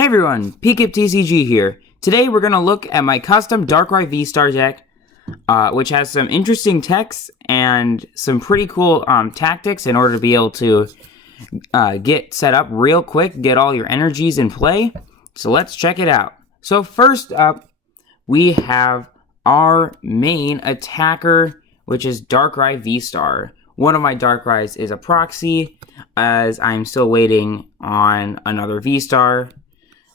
Hey everyone, PKipTCG here. Today we're going to look at my custom Darkrai VSTAR deck, which has some interesting techs and some pretty cool tactics in order to be able to get set up real quick, get all your energies in play. So let's check it out. So first up, we have our main attacker, which is Darkrai VSTAR. One of my Darkrai's is a proxy, as I'm still waiting on another VSTAR.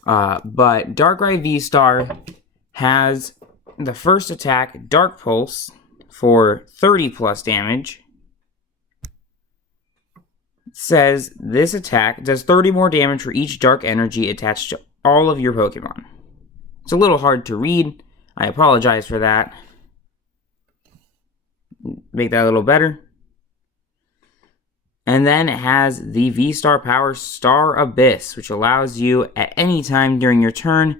But Darkrai VSTAR has the first attack, Dark Pulse, for 30 plus damage. It says this attack does 30 more damage for each dark energy attached to all of your Pokemon. It's a little hard to read. I apologize for that. Make that a little better. And then it has the VSTAR Power Star Abyss, which allows you at any time during your turn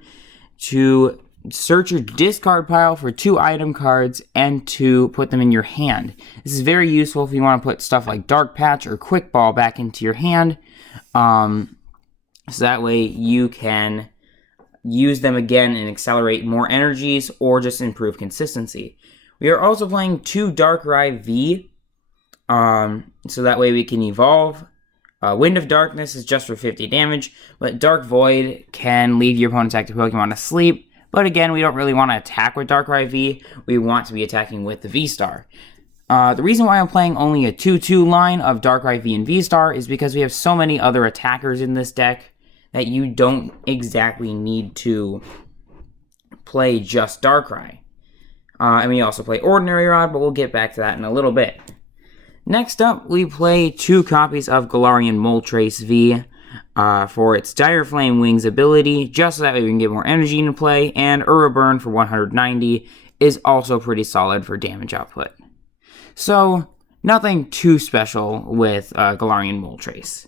to search your discard pile for 2 item cards and to put them in your hand. This is very useful if you want to put stuff like Dark Patch or Quick Ball back into your hand. So that way you can use them again and accelerate more energies or just improve consistency. We are also playing 2 Darkrai V. So that way we can evolve. Wind of Darkness is just for 50 damage, but Dark Void can leave your opponent's active Pokemon asleep. But again, we don't really want to attack with Darkrai V. We want to be attacking with the VSTAR. The reason why I'm playing only a 2-2 line of Darkrai V and VSTAR is because we have so many other attackers in this deck that you don't exactly need to play just Darkrai. And we also play Ordinary Rod, but we'll get back to that in a little bit. Next up, we play 2 copies of Galarian Moltres V for its Dire Flame Wings ability, just so that way we can get more energy into play, and Burn for 190 is also pretty solid for damage output. So, nothing too special with Galarian Moltres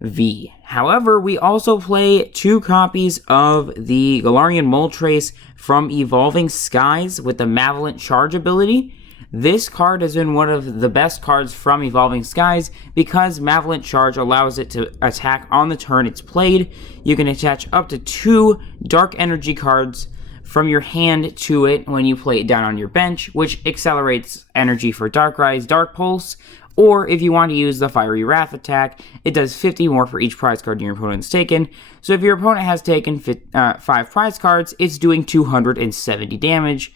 V. However, we also play 2 copies of the Galarian Moltres from Evolving Skies with the Malevolent Charge ability. This card has been one of the best cards from Evolving Skies because Malevolent Charge allows it to attack on the turn it's played. You can attach up to 2 Dark Energy cards from your hand to it when you play it down on your bench, which accelerates energy for Darkrai's Dark Pulse. Or if you want to use the Fiery Wrath attack, it does 50 more for each prize card your opponent's taken. So if your opponent has taken 5 prize cards, it's doing 270 damage.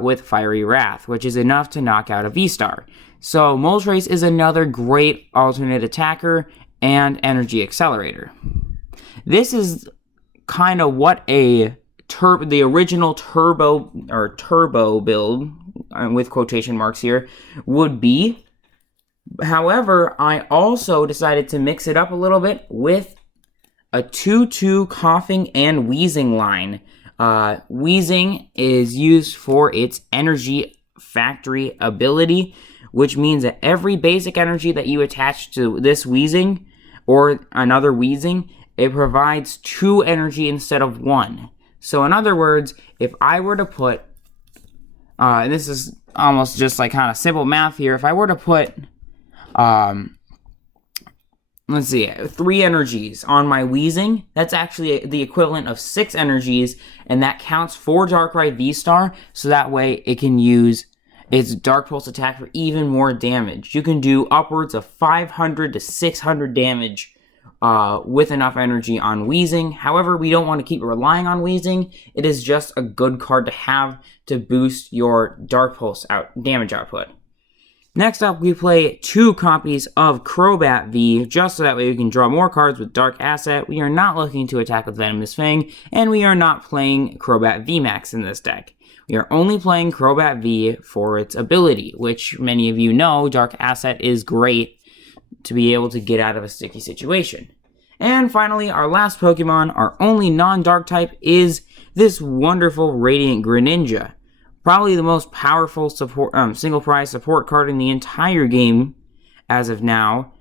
With Fiery Wrath, which is enough to knock out a VSTAR. So Moltres is another great alternate attacker and energy accelerator. This is kind of what the original turbo build, with quotation marks here, would be. However, I also decided to mix it up a little bit with a 2-2 Koffing and Weezing line. Weezing is used for its Energy Factory ability, which means that every basic energy that you attach to this Weezing or another Weezing, it provides 2 energy instead of 1. So in other words, if I were to put, and this is almost just like kind of simple math here, if I were to put, let's see, 3 energies on my Weezing, that's actually the equivalent of 6 energies, and that counts for Darkrai VSTAR, so that way it can use its Dark Pulse attack for even more damage. You can do upwards of 500 to 600 damage with enough energy on Weezing. However, we don't want to keep relying on Weezing. It is just a good card to have to boost your Dark Pulse damage output. Next up, we play 2 copies of Crobat V, just so that way we can draw more cards with Dark Asset. We are not looking to attack with Venomous Fang, and we are not playing Crobat VMAX in this deck. We are only playing Crobat V for its ability, which many of you know, Dark Asset is great to be able to get out of a sticky situation. And finally, our last Pokemon, our only non-Dark type, is this wonderful Radiant Greninja. Probably the most powerful single prize support card in the entire game as of now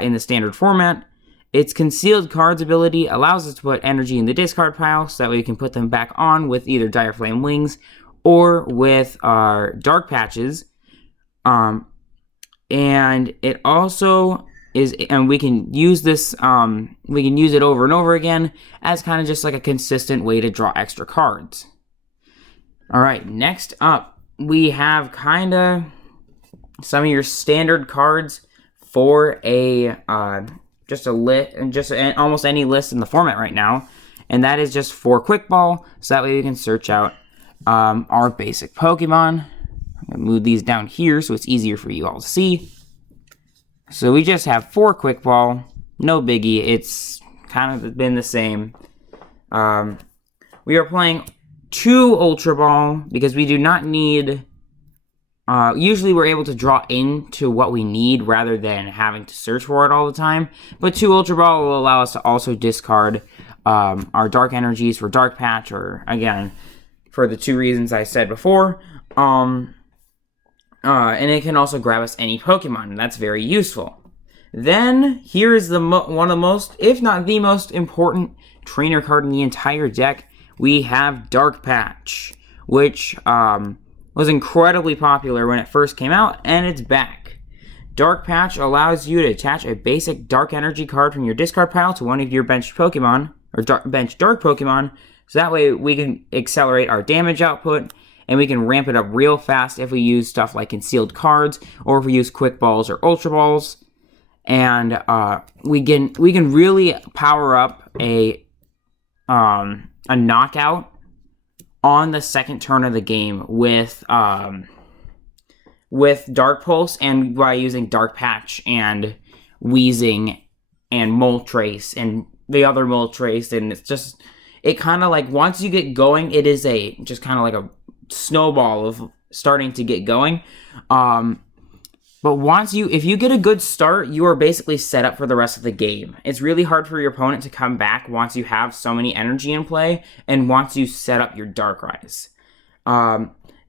in the standard format. Its Concealed Cards ability allows us to put energy in the discard pile so that way we can put them back on with either Dire Flame Wings or with our Dark Patches. And it also and we can use this, we can use it over and over again as kind of just like a consistent way to draw extra cards. All right, next up, we have kind of some of your standard cards for a just almost any list in the format right now, and that is just for Quick Ball, so that way we can search out our basic Pokemon. I'm gonna move these down here so it's easier for you all to see. So we just have 4 Quick Ball, no biggie. It's kind of been the same. We are playing 2 Ultra Ball because we do not need. Usually we're able to draw into what we need rather than having to search for it all the time. But 2 Ultra Ball will allow us to also discard our Dark Energies for Dark Patch, or again, for the 2 reasons I said before. And it can also grab us any Pokemon, and that's very useful. Then, here is one of the most, if not the most important trainer card in the entire deck. We have Dark Patch, which was incredibly popular when it first came out, and it's back. Dark Patch allows you to attach a basic Dark Energy card from your discard pile to one of your benched Pokemon, or bench Dark Pokemon, so that way we can accelerate our damage output, and we can ramp it up real fast if we use stuff like concealed cards, or if we use Quick Balls or Ultra Balls. And we can really power up a knockout on the second turn of the game with Dark Pulse, and by using Dark Patch and Weezing and Moltres and the other Moltres, and it kind of like, once you get going, it is just kind of like a snowball of starting to get going. But if you get a good start, you are basically set up for the rest of the game. It's really hard for your opponent to come back once you have so many energy in play, and once you set up your Darkrai's.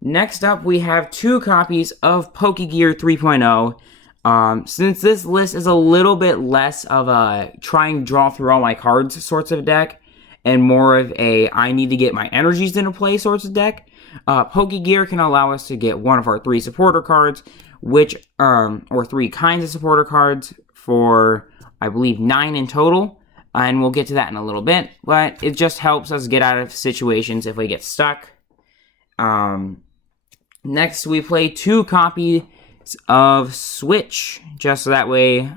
Next up, we have 2 copies of Pokegear 3.0. Since this list is a little bit less of a try and draw through all my cards sorts of deck, and more of a I need to get my energies into play sorts of deck, Pokegear can allow us to get one of our 3 supporter cards, or 3 kinds of supporter cards for, I believe, 9 in total, and we'll get to that in a little bit, but it just helps us get out of situations if we get stuck. Next, we play 2 copies of Switch, just so that way,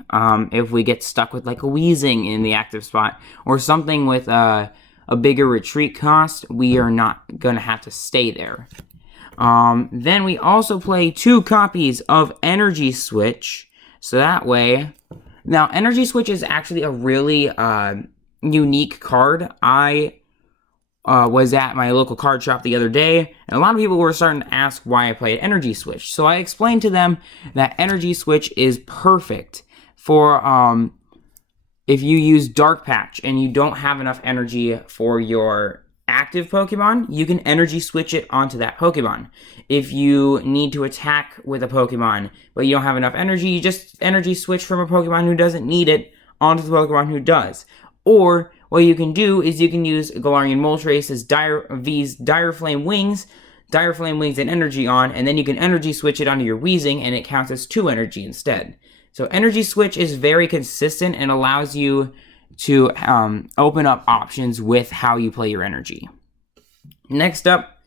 if we get stuck with like a Weezing in the active spot, or something with a bigger retreat cost, we are not going to have to stay there. Then we also play 2 copies of Energy Switch, so that way. Now, Energy Switch is actually a really unique card. I was at my local card shop the other day, and a lot of people were starting to ask why I played Energy Switch. So I explained to them that Energy Switch is perfect for if you use Dark Patch and you don't have enough energy for your active Pokemon, you can Energy Switch it onto that Pokemon. If you need to attack with a Pokemon, but you don't have enough energy, you just Energy Switch from a Pokemon who doesn't need it onto the Pokemon who does. Or, what you can do is you can use Galarian Moltres V's Dire Flame Wings and energy on, and then you can Energy Switch it onto your Weezing, and it counts as 2 energy instead. So Energy Switch is very consistent and allows you to open up options with how you play your energy. Next up,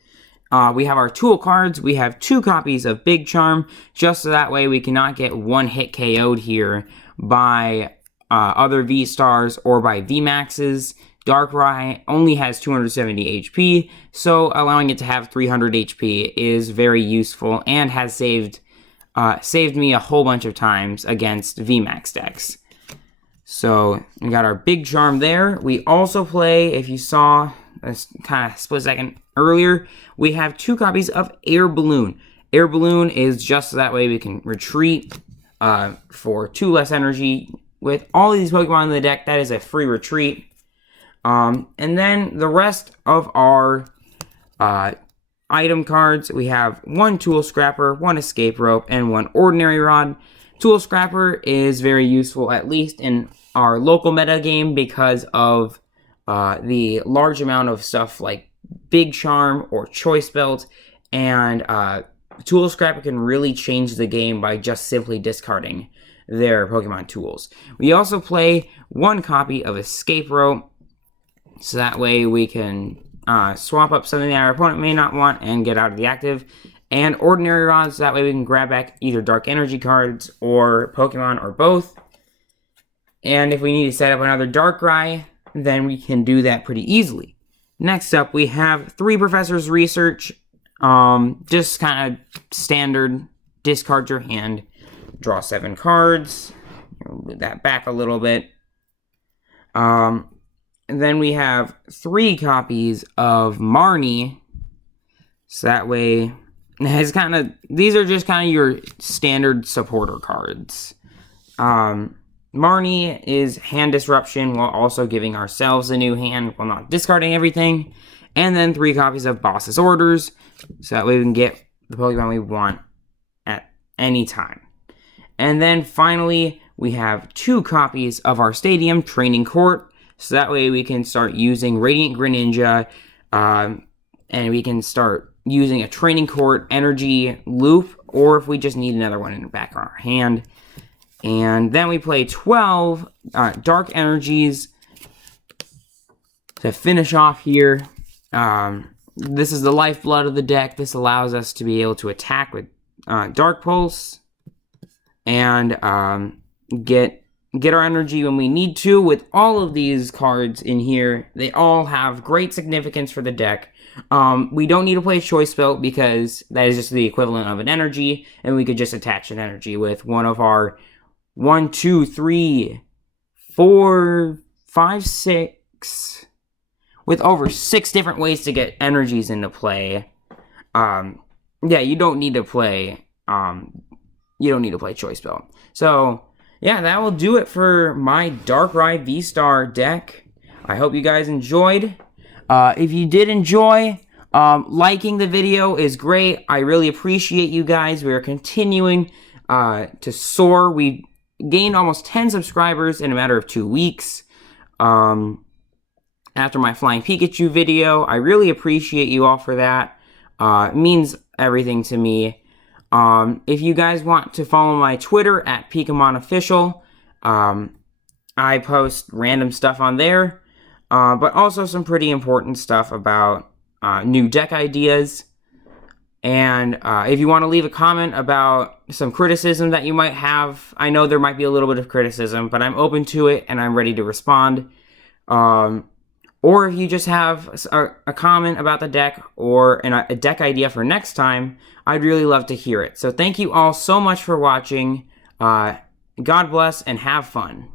we have our tool cards. We have 2 copies of Big Charm, just so that way we cannot get one-hit KO'd here by other V-Stars or by V-Maxes. Darkrai only has 270 HP, so allowing it to have 300 HP is very useful and has saved me a whole bunch of times against V-Max decks. So, we got our Big Charm there. We also play, if you saw a kind of split second earlier, we have 2 copies of Air Balloon. Air Balloon is just so that way we can retreat for 2 less energy. With all of these Pokemon in the deck, that is a free retreat. And then the rest of our item cards, we have 1 Tool Scrapper, 1 Escape Rope, and 1 Ordinary Rod. Tool Scrapper is very useful, at least in our local meta game, because of the large amount of stuff like Big Charm or Choice Belt, and Tool Scrapper can really change the game by just simply discarding. their Pokemon tools. We also play 1 copy of Escape Rope, so that way we can swap up something that our opponent may not want and get out of the active. And Ordinary Rods, that way we can grab back either Dark Energy cards or Pokemon or both. And if we need to set up another Darkrai, then we can do that pretty easily. Next up, we have 3 Professor's Research. Just kind of standard, discard your hand, draw 7 cards, move that back a little bit. And then we have 3 copies of Marnie, so that way, these are just kind of your standard supporter cards. Marnie is hand disruption while also giving ourselves a new hand while not discarding everything. And then 3 copies of Boss's Orders, so that way we can get the Pokemon we want at any time. And then finally, we have 2 copies of our Stadium Training Court, so that way we can start using Radiant Greninja, and we can start using a Training Court energy loop, or if we just need another one in the back of our hand. And then we play 12 Dark Energies to finish off here. This is the lifeblood of the deck. This allows us to be able to attack with Dark Pulse and get our energy when we need to. With all of these cards in here, they all have great significance for the deck. We don't need to play Choice Spell because that is just the equivalent of an energy, and we could just attach an energy with one of our 1, 2, 3, 4, 5, 6, with over 6 different ways to get energies into play. Yeah, you don't need to play Choice Spell. So yeah, that will do it for my Darkrai VSTAR deck. I hope you guys enjoyed. If you did enjoy, liking the video is great. I really appreciate you guys. We are continuing to soar. We gained almost 10 subscribers in a matter of 2 weeks. After my Flying Pikachu video, I really appreciate you all for that. It means everything to me. If you guys want to follow my Twitter at PikamonOfficial, I post random stuff on there, but also some pretty important stuff about new deck ideas. And if you want to leave a comment about some criticism that you might have, I know there might be a little bit of criticism, but I'm open to it and I'm ready to respond. Or if you just have a comment about the deck or a deck idea for next time, I'd really love to hear it. So thank you all so much for watching. God bless and have fun.